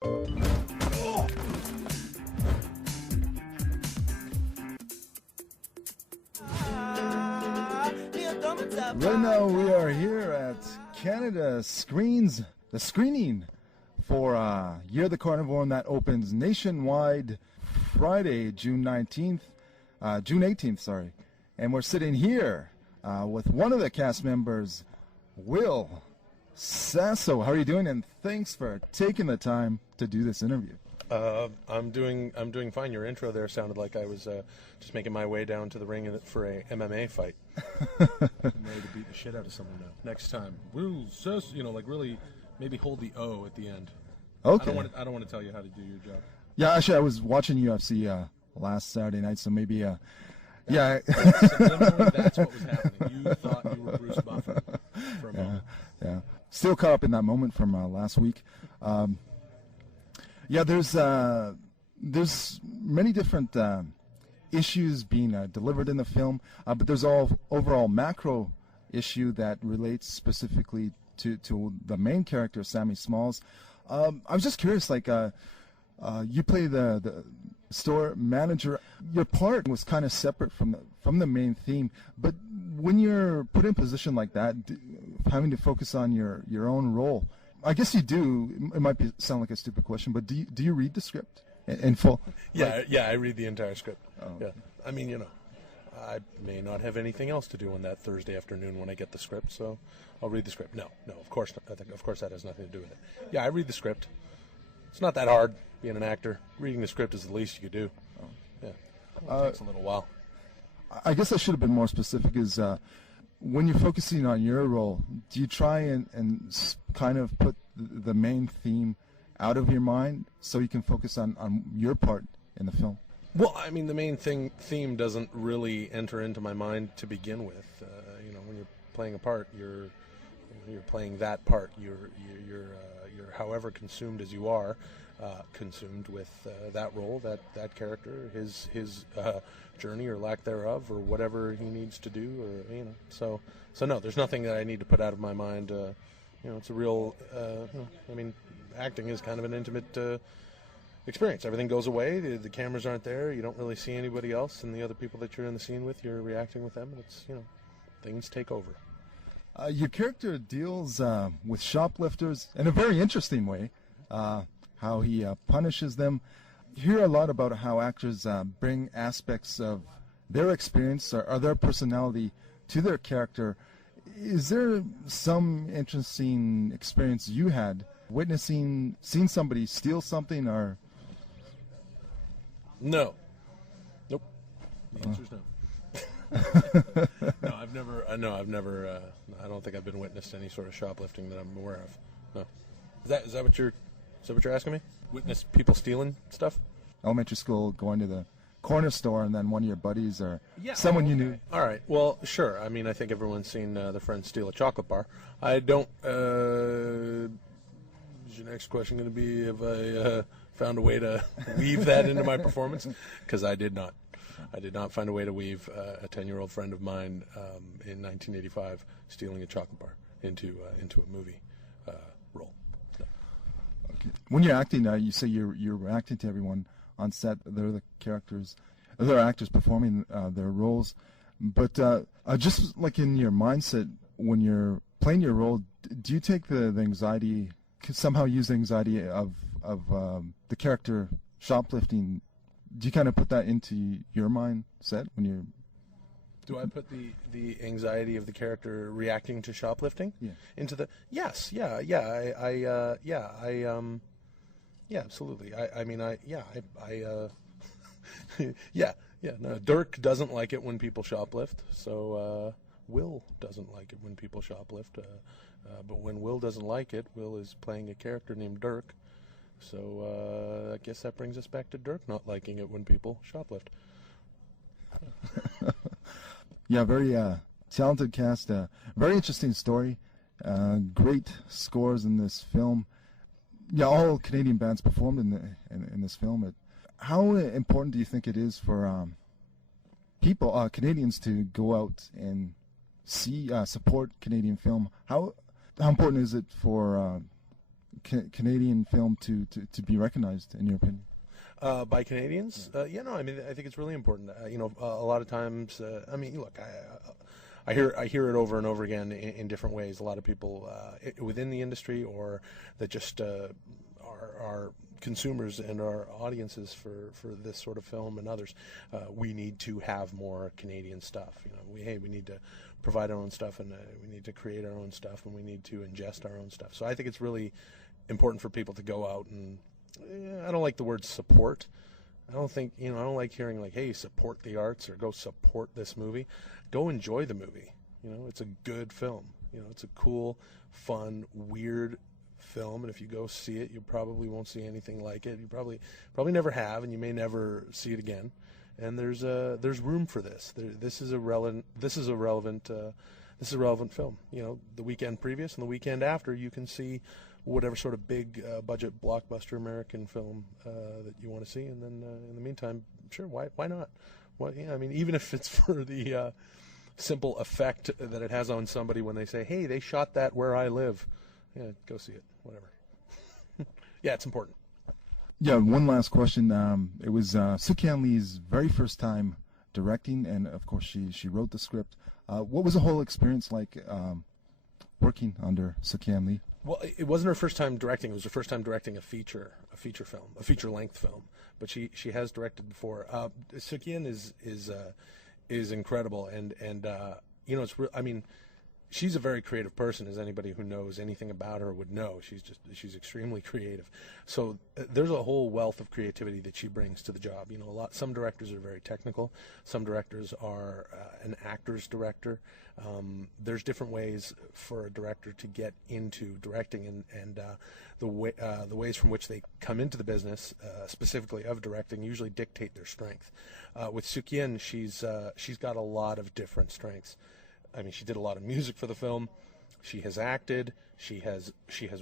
Right now we are here at Canada Screens, the screening for Year of the Carnivore, and that opens nationwide Friday, June 18th, sorry. And we're sitting here with one of the cast members, Will Sasso. How are you doing? And thanks for taking the time to do this interview. I'm doing fine. Your intro there sounded like I was just making my way down to the ring for a MMA fight. I'm ready to beat the shit out of someone now. Next time, Will Sasso, really maybe hold the O at the end. Okay. I don't want to tell you how to do your job. Yeah, actually, I was watching UFC last Saturday night, so maybe yeah. Literally, that's what was happening. You thought you were Bruce Buffer for a moment. Yeah. Still caught up in that moment from last week. Yeah, there's many different issues being delivered in the film, but there's overall macro issue that relates specifically to the main character, Sammy Smalls. I was just curious, you play the store manager. Your part was kind of separate from the main theme, but when you're put in a position like that, having to focus on your own role, I guess you do. It might sound like a stupid question, but do you read the script in full? Yeah, I read the entire script. Oh. Yeah, I mean, I may not have anything else to do on that Thursday afternoon when I get the script, so I'll read the script. No, of course not. Of course that has nothing to do with it. Yeah, I read the script. It's not that hard being an actor. Reading the script is the least you could do. Oh. Yeah, it takes a little while. I guess I should have been more specific. Is when you're focusing on your role, do you try and kind of put the main theme out of your mind so you can focus on your part in the film? Well, I mean, the main theme doesn't really enter into my mind to begin with. When you're playing a part, you're playing that part. You're however consumed as you are, consumed with that role, that character, his journey or lack thereof, or whatever he needs to do, or So no, there's nothing that I need to put out of my mind. It's a real. Acting is kind of an intimate experience. Everything goes away. The cameras aren't there. You don't really see anybody else, and the other people that you're in the scene with, you're reacting with them. And it's things take over. Your character deals with shoplifters in a very interesting way. How he punishes them. You hear a lot about how actors bring aspects of their experience or their personality to their character. Is there some interesting experience you had seeing somebody steal something, or? No. Nope. The answer's no. No, I've never. I don't think I've been witness to any sort of shoplifting that I'm aware of. No. Is that what you're asking me? Witness people stealing stuff? Elementary school, going to the corner store, and then one of your buddies or someone you knew. All right. Well, sure. I mean, I think everyone's seen their friends steal a chocolate bar. I don't. Is your next question going to be if I found a way to weave that into my performance? Because I did not. I did not find a way to weave a 10-year-old friend of mine in 1985 stealing a chocolate bar into a movie role. No. Okay. When you're acting, you say you're acting to everyone on set. They're the characters, they're actors performing their roles. But just like in your mindset, when you're playing your role, do you take the anxiety, somehow use the anxiety of the character shoplifting? Do you kind of put that into your mindset when you're? Do I put the anxiety of the character reacting to shoplifting into the? Yes, yeah, absolutely. No, Dirk doesn't like it when people shoplift, so Will doesn't like it when people shoplift. But when Will doesn't like it, Will is playing a character named Dirk. So I guess that brings us back to Dirk not liking it when people shoplift. Yeah, very talented cast. Very interesting story. Great scores in this film. Yeah, all Canadian bands performed in this film. How important do you think it is for people, Canadians, to go out and see support Canadian film? How important is it for Canadian film to be recognized, in your opinion? By Canadians? I mean, I think it's really important. A lot of times, I mean, look, I hear it over and over again in different ways. A lot of people within the industry or that just are consumers and our audiences for this sort of film and others, we need to have more Canadian stuff. We need to provide our own stuff, and we need to create our own stuff, and we need to ingest our own stuff. So I think it's really important for people to go out and, I don't like the word support. I don't like hearing like, hey, support the arts or go support this movie. Go enjoy the movie. It's a good film. It's a cool, fun, weird film, and if you go see it, you probably won't see anything like it. You probably never have, and you may never see it again. And there's room for this. This is a relevant film. The weekend previous and the weekend after, you can see whatever sort of big budget blockbuster American film that you want to see, and then in the meantime, sure, why not? I mean, even if it's for the simple effect that it has on somebody when they say, hey, they shot that where I live. Yeah, go see it, whatever. Yeah, it's important. Yeah, one last question. It was Sook-Yin Lee's very first time directing, and of course she wrote the script. What was the whole experience like working under Sook-Yin Lee? Well, it wasn't her first time directing. It was her first time directing a feature film, a feature-length film. But she has directed before. Sook-Yin is incredible, and it's I mean, she's a very creative person, as anybody who knows anything about her would know. She's extremely creative. So there's a whole wealth of creativity that she brings to the job. Some directors are very technical. Some directors are an actor's director. There's different ways for a director to get into directing, and the ways from which they come into the business, specifically of directing, usually dictate their strength. With Sook-Yin, she's got a lot of different strengths. I mean, she did a lot of music for the film. She has acted. She has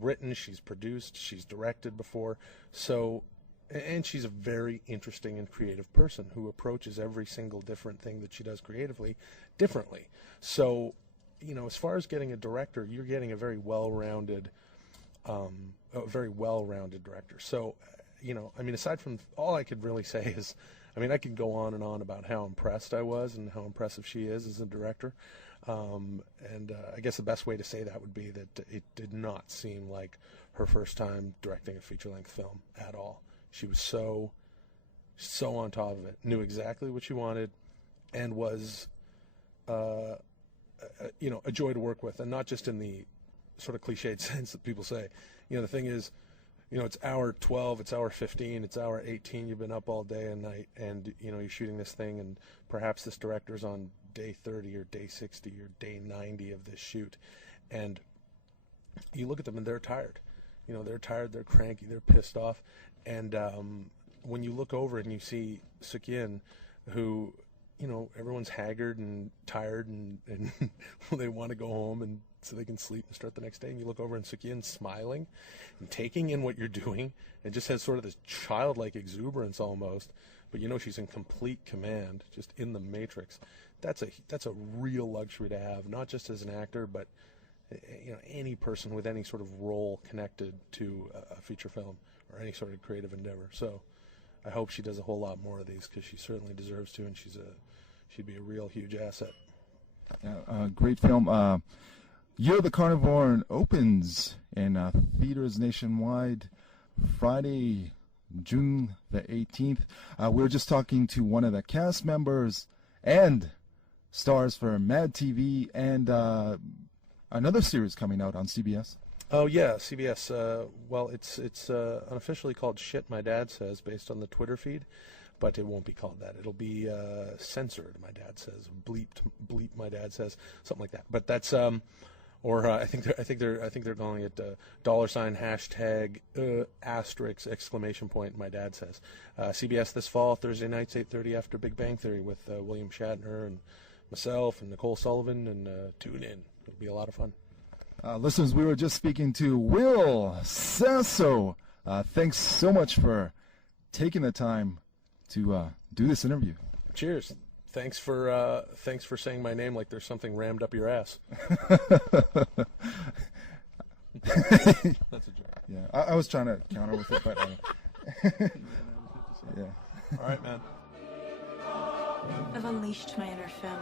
written. She's produced. She's directed before. So, and she's a very interesting and creative person who approaches every single different thing that she does creatively differently. So, as far as getting a director, you're getting a very well-rounded director. So, I mean, aside from all I could really say is, I mean, I could go on and on about how impressed I was and how impressive she is as a director. I guess the best way to say that would be that it did not seem like her first time directing a feature-length film at all. She was so on top of it, knew exactly what she wanted, and was, a joy to work with, and not just in the sort of cliched sense that people say. The thing is, it's hour 12, it's hour 15, it's hour 18, you've been up all day and night, and, you're shooting this thing, and perhaps this director's on day 30 or day 60 or day 90 of this shoot, and you look at them and they're tired. They're tired, they're cranky, they're pissed off, and when you look over and you see Sook-Yin, who, everyone's haggard and tired and they want to go home and so they can sleep and start the next day, and you look over and Sook-Yin smiling and taking in what you're doing, and just has sort of this childlike exuberance almost, but she's in complete command, just in the matrix. That's a real luxury to have, not just as an actor, but any person with any sort of role connected to a feature film or any sort of creative endeavor. So I hope she does a whole lot more of these, because she certainly deserves to, and she'd be a real huge asset. Yeah, great film. Year of the Carnivore opens in theaters nationwide Friday, June the 18th. We were just talking to one of the cast members and stars for Mad TV and another series coming out on CBS. Oh yeah, CBS. Well, it's unofficially called Shit My Dad Says, based on the Twitter feed, but it won't be called that. It'll be censored. My dad says, bleep. My dad says, something like that. But that's or I think they're calling it $# asterisk exclamation point. My dad says. CBS this fall, Thursday nights, 8:30 after Big Bang Theory, with William Shatner and myself and Nicole Sullivan, and tune in. It'll be a lot of fun. Listeners, we were just speaking to Will Sasso. Thanks so much for taking the time to do this interview. Cheers. Thanks for saying my name like there's something rammed up your ass. That's a joke. Yeah, I was trying to counter with it, but yeah. All right, man. I've unleashed my inner femme.